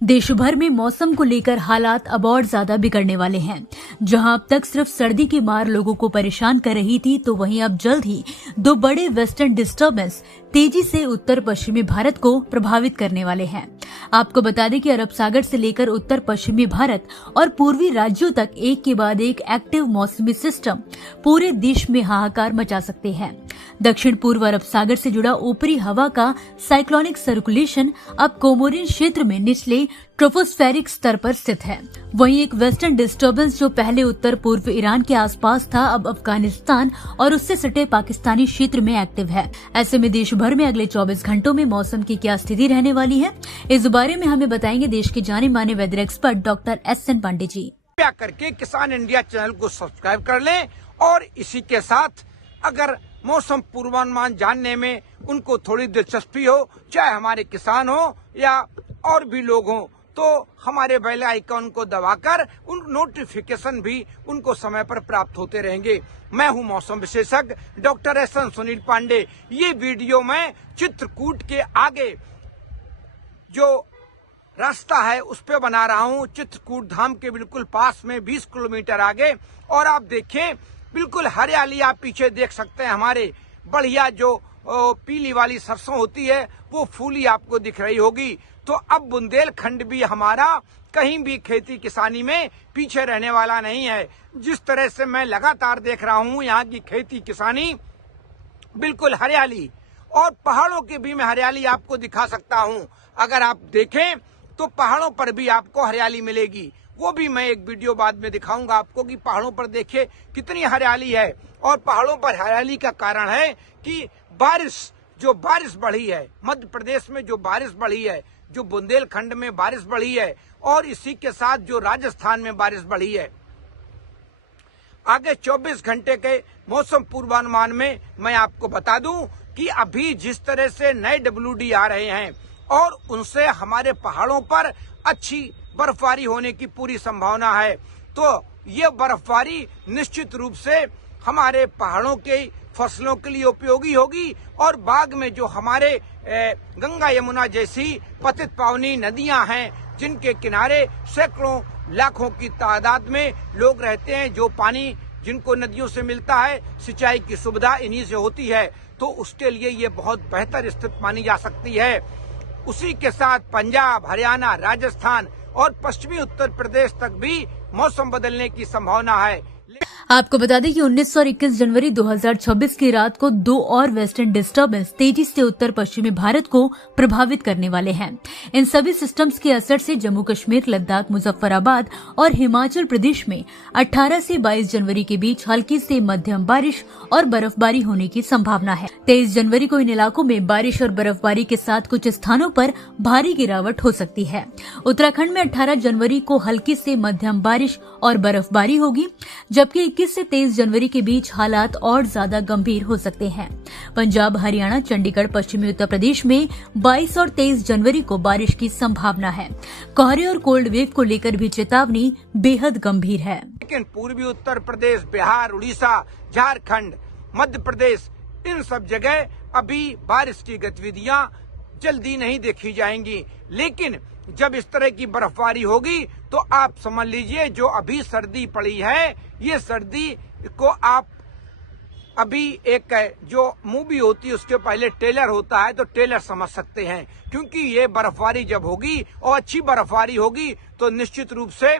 देश भर में मौसम को लेकर हालात अब और ज्यादा बिगड़ने वाले हैं। जहां अब तक सिर्फ सर्दी की मार लोगों को परेशान कर रही थी, तो वहीं अब जल्द ही दो बड़े वेस्टर्न डिस्टर्बेंस तेजी से उत्तर पश्चिमी भारत को प्रभावित करने वाले हैं। आपको बता दें कि अरब सागर से लेकर उत्तर पश्चिमी भारत और पूर्वी राज्यों तक एक के बाद एक एक्टिव मौसमी सिस्टम पूरे देश में हाहाकार मचा सकते हैं। दक्षिण पूर्व अरब सागर से जुड़ा ऊपरी हवा का साइक्लोनिक सर्कुलेशन अब कोमोरिन क्षेत्र में निचले ट्रोपोस्फेरिक स्तर पर स्थित है। वहीं एक वेस्टर्न डिस्टर्बेंस जो पहले उत्तर पूर्व ईरान के आसपास था, अब अफगानिस्तान और उससे सटे पाकिस्तानी क्षेत्र में एक्टिव है। ऐसे में देश भर में अगले 24 घंटों में मौसम की क्या स्थिति रहने वाली है, इस बारे में हमें बताएंगे देश के जाने माने weather expert doctor SN Pandey ji. कृपया करके किसान इंडिया चैनल को सब्सक्राइब कर लें और इसी के साथ अगर मौसम पूर्वानुमान जानने में उनको थोड़ी दिलचस्पी हो, चाहे हमारे किसान हो या और भी लोग हों, तो हमारे बेल आइकन को दबाकर उन नोटिफिकेशन भी उनको समय पर प्राप्त होते रहेंगे। मैं हूं मौसम विशेषज्ञ डॉक्टर SN सुनील पांडे। ये वीडियो मैं चित्रकूट के आगे जो रास्ता है उस पे बना रहा हूं, चित्रकूट धाम के बिल्कुल पास में 20 किलोमीटर आगे। और आप देखिए बिल्कुल हरियाली आप पीछे देख सकते हैं। हमारे बढ़िया जो पीली वाली सरसों होती है वो फूली आपको दिख रही होगी। तो अब बुंदेलखंड भी हमारा कहीं भी खेती किसानी में पीछे रहने वाला नहीं है। जिस तरह से मैं लगातार देख रहा हूं यहाँ की खेती किसानी बिल्कुल हरियाली, और पहाड़ों की भी मैं हरियाली आपको दिखा सकता हूं। अगर आप देखें तो पहाड़ों पर भी आपको हरियाली मिलेगी। वो भी मैं एक वीडियो बाद में दिखाऊंगा आपको कि पहाड़ों पर देखिए कितनी हरियाली है। और पहाड़ों पर हरियाली का कारण है कि बारिश बढ़ी है, मध्य प्रदेश में जो बारिश बढ़ी है, जो बुंदेलखंड में बारिश बढ़ी है, और इसी के साथ जो राजस्थान में बारिश बढ़ी है। आगे 24 घंटे के मौसम पूर्वानुमान में मैं आपको बता दूं कि अभी जिस तरह से नए WD आ रहे हैं और उनसे हमारे पहाड़ों पर अच्छी बर्फबारी होने की पूरी संभावना है। तो ये बर्फबारी निश्चित रूप से हमारे पहाड़ों के फसलों के लिए उपयोगी होगी, और बाग में जो हमारे गंगा यमुना जैसी पतित पावनी नदियां हैं, जिनके किनारे सैकड़ों लाखों की तादाद में लोग रहते हैं, जो पानी जिनको नदियों से मिलता है, सिंचाई की सुविधा इन्हीं से होती है, तो उसके लिए ये बहुत बेहतर स्थिति मानी जा सकती है। उसी के साथ पंजाब, हरियाणा, राजस्थान और पश्चिमी उत्तर प्रदेश तक भी मौसम बदलने की संभावना है। आपको बता दें कि 19 और 21 जनवरी 2026 की रात को दो और वेस्टर्न डिस्टर्बेंस तेजी से उत्तर पश्चिमी भारत को प्रभावित करने वाले हैं। इन सभी सिस्टम्स के असर से जम्मू कश्मीर, लद्दाख, मुजफ्फराबाद और हिमाचल प्रदेश में 18 से 22 जनवरी के बीच हल्की से मध्यम बारिश और बर्फबारी होने की संभावना है। 23 जनवरी को इन इलाकों में बारिश और बर्फबारी के साथ कुछ स्थानों पर भारी गिरावट हो सकती है। उत्तराखंड में 18 जनवरी को हल्की से मध्यम बारिश और बर्फबारी होगी, जबकि 21 से 23 जनवरी के बीच हालात और ज्यादा गंभीर हो सकते हैं। पंजाब, हरियाणा, चंडीगढ़, पश्चिमी उत्तर प्रदेश में 22 और 23 जनवरी को बारिश की संभावना है। कोहरे और कोल्ड वेव को लेकर भी चेतावनी बेहद गंभीर है। लेकिन पूर्वी उत्तर प्रदेश, बिहार, उड़ीसा, झारखंड, मध्य प्रदेश, इन सब जगह अभी बारिश की गतिविधियां जल्दी नहीं देखी जाएंगी। लेकिन जब इस तरह की बर्फबारी होगी तो आप समझ लीजिए जो अभी सर्दी पड़ी है, ये सर्दी को आप अभी एक जो मूवी होती है उसके पहले ट्रेलर होता है, तो ट्रेलर समझ सकते हैं। क्योंकि ये बर्फबारी जब होगी और अच्छी बर्फबारी होगी तो निश्चित रूप से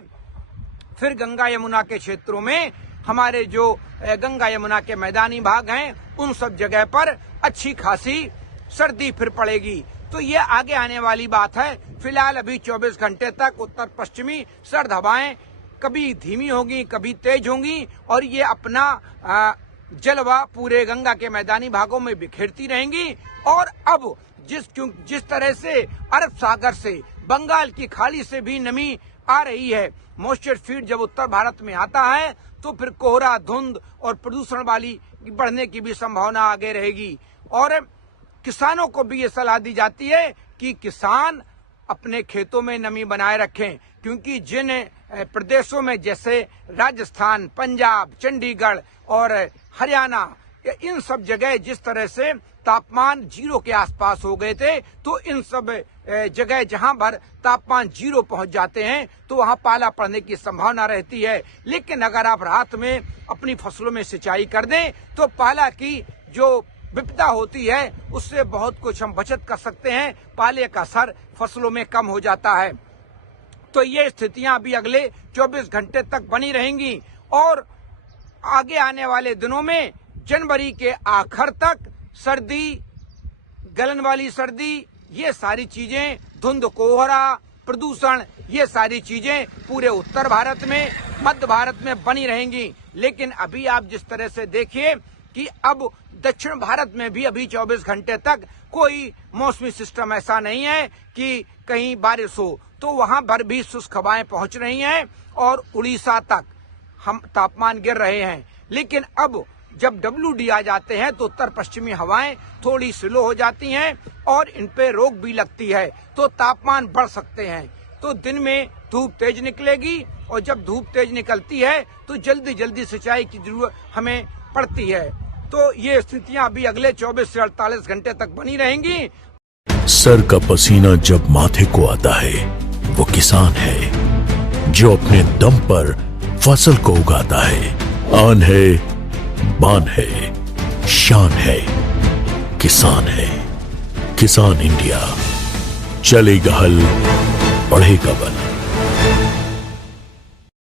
फिर गंगा यमुना के क्षेत्रों में हमारे जो गंगा यमुना के मैदानी भाग हैं उन सब जगह पर अच्छी खासी सर्दी फिर पड़ेगी। तो ये आगे आने वाली बात है। फिलहाल अभी 24 घंटे तक उत्तर पश्चिमी सर्द हवाएं कभी धीमी होंगी, कभी तेज होंगी, और ये अपना जलवा पूरे गंगा के मैदानी भागों में बिखेरती रहेंगी। और अब जिस तरह से अरब सागर से, बंगाल की खाड़ी से भी नमी आ रही है, मॉइस्चर फीड जब उत्तर भारत में आता है तो फिर कोहरा, धुंध और प्रदूषण वाली बढ़ने की भी संभावना आगे रहेगी। और किसानों को भी ये सलाह दी जाती है कि किसान अपने खेतों में नमी बनाए रखें, क्योंकि जिन प्रदेशों में जैसे राजस्थान, पंजाब, चंडीगढ़ और हरियाणा, कि इन सब जगह जिस तरह से तापमान 0 के आसपास हो गए थे, तो इन सब जगह जहां पर तापमान 0 पहुंच जाते हैं तो वहां पाला पड़ने की संभावना रहती है। लेकिन अगर आप रात में अपनी फसलों में सिंचाई कर दें तो पाला की जो विपदा होती है उससे बहुत कुछ हम बचत कर सकते हैं। पाले का असर फसलों में कम हो जाता है। तो ये स्थितियां अभी अगले 24 घंटे तक बनी रहेंगी और आगे आने वाले दिनों में जनवरी के आखिर तक सर्दी, गलन वाली सर्दी, ये सारी चीजें, धुंध, कोहरा, प्रदूषण, ये सारी चीजें पूरे उत्तर भारत में, मध्य भारत में बनी रहेंगी। लेकिन अभी आप जिस तरह से देखिए कि अब दक्षिण भारत में भी अभी 24 घंटे तक कोई मौसमी सिस्टम ऐसा नहीं है कि कहीं बारिश हो, तो वहां पर भी शुष्क हवाएं पहुंच रही हैं और उड़ीसा तक हम तापमान गिर रहे हैं। लेकिन अब जब WD आ जाते हैं तो उत्तर पश्चिमी हवाएं थोड़ी स्लो हो जाती हैं और इन पे रोक भी लगती है, तो तापमान बढ़ सकते हैं। तो दिन में धूप तेज निकलेगी और जब धूप तेज निकलती है तो जल्दी जल्दी सिंचाई की जरूरत हमें पड़ती है। तो ये स्थितियां अभी अगले 24 से 48 घंटे तक बनी रहेंगी। सर का पसीना जब माथे को आता है वो किसान है जो अपने दम पर फसल को उगाता है। आन है, बान है, शान है, किसान है। किसान इंडिया, चलेगा हल, बढ़ेगा बल।